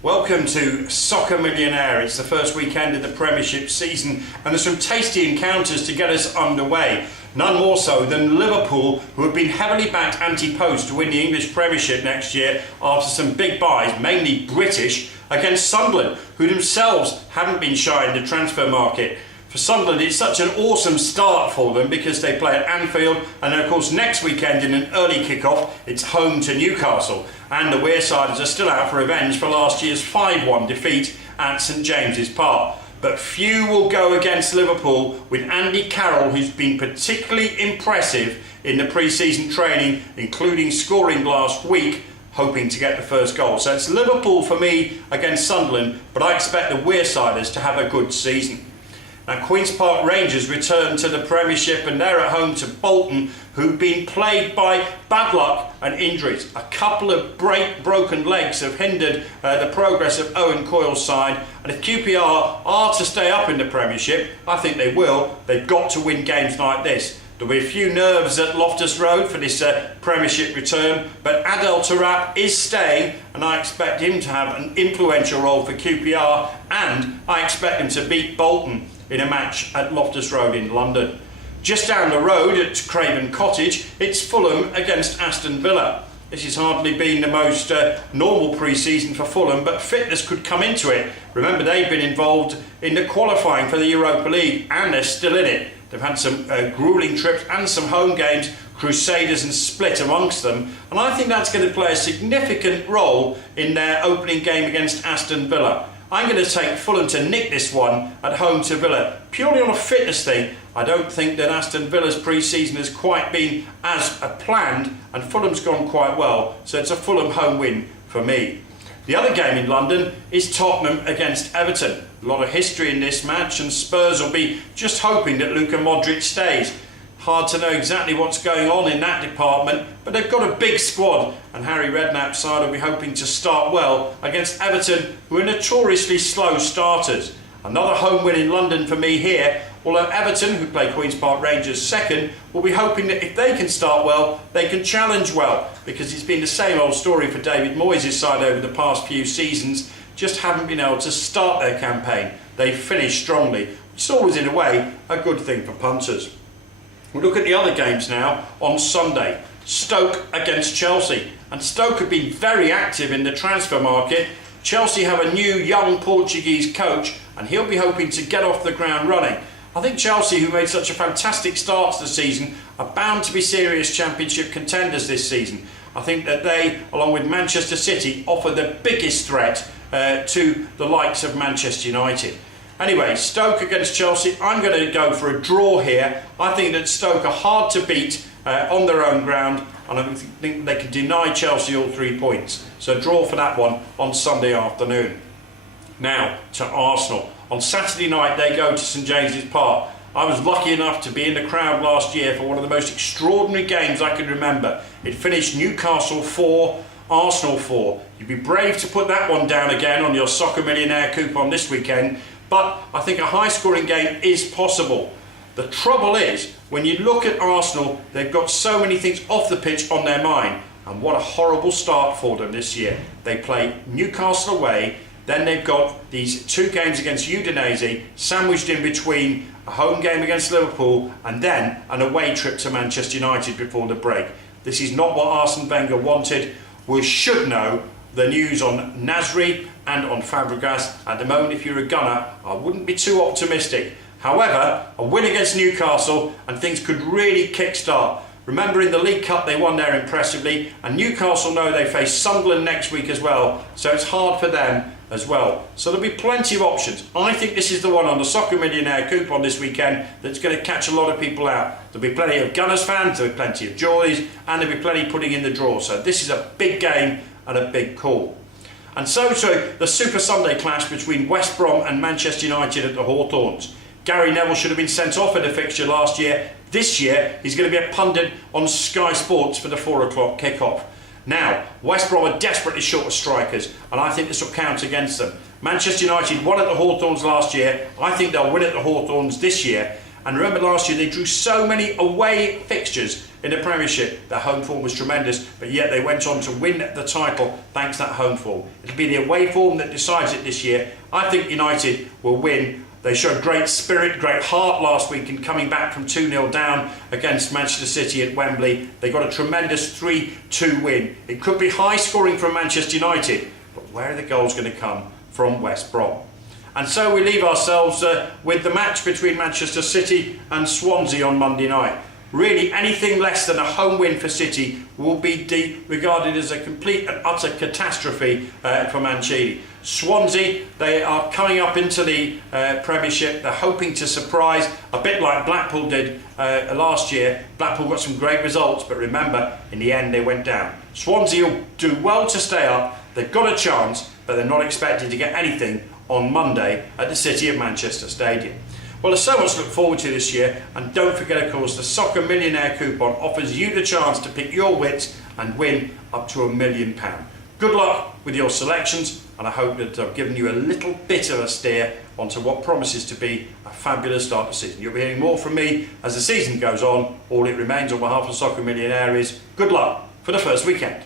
Welcome to Soccer Millionaire. It's the first weekend of the Premiership season and there's some tasty encounters to get us underway. None more so than Liverpool, who have been heavily backed ante-post to win the English Premiership next year after some big buys, mainly British, against Sunderland, who themselves haven't been shy in the transfer market. For Sunderland, it's such an awesome start for them because they play at Anfield, and then of course next weekend in an early kick-off it's home to Newcastle, and the Wearsiders are still out for revenge for last year's 5-1 defeat at St James's Park. But few will go against Liverpool, with Andy Carroll, who's been particularly impressive in the pre-season training, including scoring last week, hoping to get the first goal. So it's Liverpool for me against Sunderland, but I expect the Wearsiders to have a good season. Now, Queen's Park Rangers return to the Premiership and they're at home to Bolton, who've been plagued by bad luck and injuries. A couple of broken legs have hindered the progress of Owen Coyle's side, and if QPR are to stay up in the Premiership, I think they will, they've got to win games like this. There'll be a few nerves at Loftus Road for this Premiership return, but Adel Taarabt is staying and I expect him to have an influential role for QPR, and I expect him to beat Bolton in a match at Loftus Road in London. Just down the road at Craven Cottage, it's Fulham against Aston Villa. This has hardly been the most normal pre-season for Fulham, but fitness could come into it. Remember, they've been involved in the qualifying for the Europa League and they're still in it. They've had some gruelling trips and some home games, Crusaders and Split amongst them, and I think that's going to play a significant role in their opening game against Aston Villa. I'm going to take Fulham to nick this one at home to Villa, purely on a fitness thing. I don't think that Aston Villa's pre-season has quite been as planned, and Fulham's gone quite well, so it's a Fulham home win for me. The other game in London is Tottenham against Everton. A lot of history in this match, and Spurs will be just hoping that Luka Modric stays. Hard to know exactly what's going on in that department, but they've got a big squad, and Harry Redknapp's side will be hoping to start well against Everton, who are notoriously slow starters. Another home win in London for me here, although Everton, who play Queen's Park Rangers second, will be hoping that if they can start well, they can challenge well, because it's been the same old story for David Moyes' side over the past few seasons, just haven't been able to start their campaign. They finished strongly, which is always in a way a good thing for punters. We'll look at the other games now on Sunday. Stoke against Chelsea. And Stoke have been very active in the transfer market. Chelsea have a new young Portuguese coach and he'll be hoping to get off the ground running. I think Chelsea, who made such a fantastic start to the season, are bound to be serious championship contenders this season. I think that they, along with Manchester City, offer the biggest threat to the likes of Manchester United. Anyway, Stoke against Chelsea, I'm going to go for a draw here. I think that Stoke are hard to beat on their own ground, and I think they can deny Chelsea all 3 points. So draw for that one on Sunday afternoon. Now to Arsenal. On Saturday night they go to St James's Park. I was lucky enough to be in the crowd last year for one of the most extraordinary games I can remember. It finished Newcastle 4, Arsenal 4. You'd be brave to put that one down again on your Soccer Millionaire coupon this weekend. But I think a high-scoring game is possible. The trouble is, when you look at Arsenal, they've got so many things off the pitch on their mind. And what a horrible start for them this year. They play Newcastle away, then they've got these 2 games against Udinese, sandwiched in between a home game against Liverpool and then an away trip to Manchester United before the break. This is not what Arsene Wenger wanted. We should know the news on Nasri and on Fabregas. At the moment, if you're a gunner, I wouldn't be too optimistic. However, a win against Newcastle and things could really kick-start. Remember, in the League Cup they won there impressively, and Newcastle know they face Sunderland next week as well, so it's hard for them as well. So there'll be plenty of options. I think this is the one on the Soccer Millionaire coupon this weekend that's going to catch a lot of people out. There'll be plenty of Gunners fans, there'll be plenty of Joys, and there'll be plenty putting in the draw. So this is a big game and a big call. And so the Super Sunday clash between West Brom and Manchester United at the Hawthorns. Gary Neville should have been sent off in the fixture last year. This year he's going to be a pundit on Sky Sports for the 4 o'clock kickoff. Now, West Brom are desperately short of strikers, and I think this will count against them. Manchester United won at the Hawthorns last year. I think they'll win at the Hawthorns this year. And remember last year they drew so many away fixtures in the Premiership. Their home form was tremendous, but yet they went on to win the title thanks to that home form. It'll be the away form that decides it this year. I think United will win. They showed great spirit, great heart last week in coming back from 2-0 down against Manchester City at Wembley. They got a tremendous 3-2 win. It could be high scoring from Manchester United, but where are the goals going to come from West Brom? And so we leave ourselves with the match between Manchester City and Swansea on Monday night. Really, anything less than a home win for City will be regarded as a complete and utter catastrophe for Mancini. Swansea, they are coming up into the Premiership. They're hoping to surprise, a bit like Blackpool did last year. Blackpool got some great results, but remember, in the end they went down. Swansea will do well to stay up. They've got a chance, but they're not expected to get anything on Monday at the City of Manchester Stadium. Well, there's so much to look forward to this year, and don't forget, of course, the Soccer Millionaire coupon offers you the chance to pick your wits and win up to £1 million. Good luck with your selections, and I hope that I've given you a little bit of a steer onto what promises to be a fabulous start to the season. You'll be hearing more from me as the season goes on. All it remains on behalf of Soccer Millionaire is good luck for the first weekend.